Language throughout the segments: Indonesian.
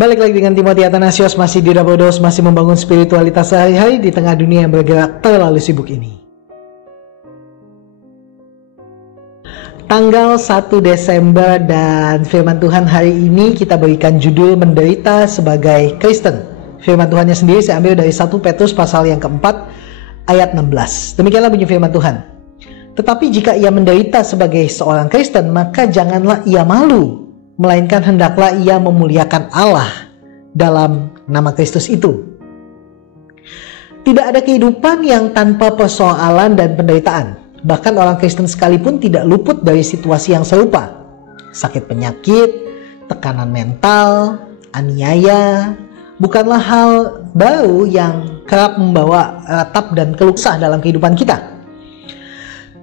Balik lagi dengan Timothy Athanasios, masih di Double Dose, masih membangun spiritualitas sehari-hari di tengah dunia yang bergerak terlalu sibuk ini. Tanggal 1 Desember dan firman Tuhan hari ini kita berikan judul menderita sebagai Kristen. Firman Tuhannya sendiri saya ambil dari 1 Petrus pasal yang keempat ayat 16. Demikianlah bunyi firman Tuhan. Tetapi jika ia menderita sebagai seorang Kristen, maka janganlah ia malu, melainkan hendaklah ia memuliakan Allah dalam nama Kristus itu. Tidak ada kehidupan yang tanpa persoalan dan penderitaan. Bahkan orang Kristen sekalipun tidak luput dari situasi yang serupa. Sakit penyakit, tekanan mental, aniaya, bukanlah hal baru yang kerap membawa ratap dan keluh kesah dalam kehidupan kita.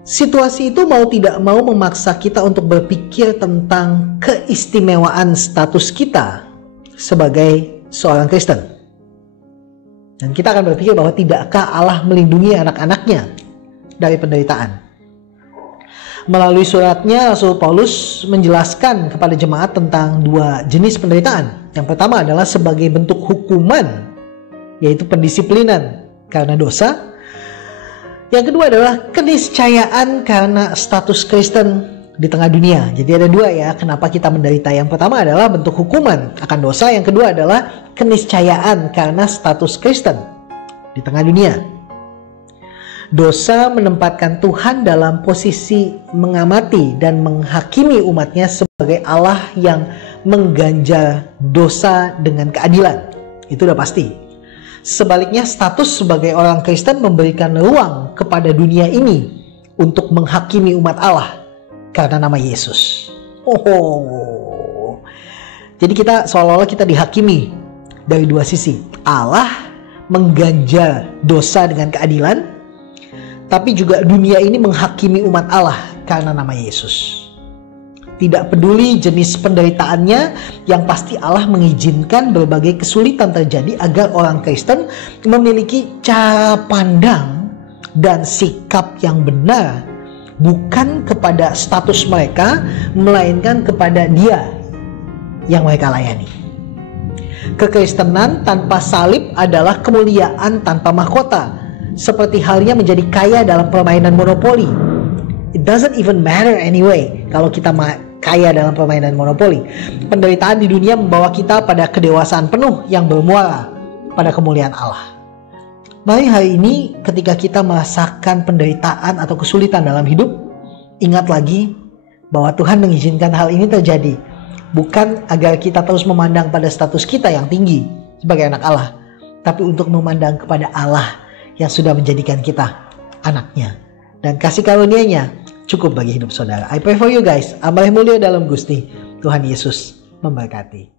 Situasi itu mau tidak mau memaksa kita untuk berpikir tentang keistimewaan status kita sebagai seorang Kristen. Dan kita akan berpikir bahwa tidakkah Allah melindungi anak-anaknya dari penderitaan. Melalui suratnya, Rasul Paulus menjelaskan kepada jemaat tentang dua jenis penderitaan. Yang pertama adalah sebagai bentuk hukuman, yaitu pendisiplinan karena dosa. Yang kedua adalah keniscayaan karena status Kristen di tengah dunia. Jadi ada dua ya, kenapa kita menderita. Yang pertama adalah bentuk hukuman akan dosa. Yang kedua adalah keniscayaan karena status Kristen di tengah dunia. Dosa menempatkan Tuhan dalam posisi mengamati dan menghakimi umatnya sebagai Allah yang mengganjar dosa dengan keadilan. Itu udah pasti. Sebaliknya, status sebagai orang Kristen memberikan ruang kepada dunia ini untuk menghakimi umat Allah karena nama Yesus. Jadi kita seolah-olah kita dihakimi dari dua sisi. Allah mengganjar dosa dengan keadilan, tapi juga dunia ini menghakimi umat Allah karena nama Yesus. Tidak peduli jenis penderitaannya, yang pasti Allah mengizinkan berbagai kesulitan terjadi agar orang Kristen memiliki cara pandang dan sikap yang benar, bukan kepada status mereka, melainkan kepada Dia yang mereka layani. Kekristenan tanpa salib adalah kemuliaan tanpa mahkota, seperti halnya menjadi kaya dalam permainan monopoli. It doesn't even matter anyway kalau kita kaya dalam permainan monopoli. Penderitaan di dunia membawa kita pada kedewasaan penuh yang bermuara pada kemuliaan Allah. Mari hari ini ketika kita merasakan penderitaan atau kesulitan dalam hidup, ingat lagi bahwa Tuhan mengizinkan hal ini terjadi bukan agar kita terus memandang pada status kita yang tinggi sebagai anak Allah, tapi untuk memandang kepada Allah yang sudah menjadikan kita anaknya, dan kasih karunia-Nya cukup bagi hidup saudara. I pray for you guys. Amal mulia dalam Gusti. Tuhan Yesus memberkati.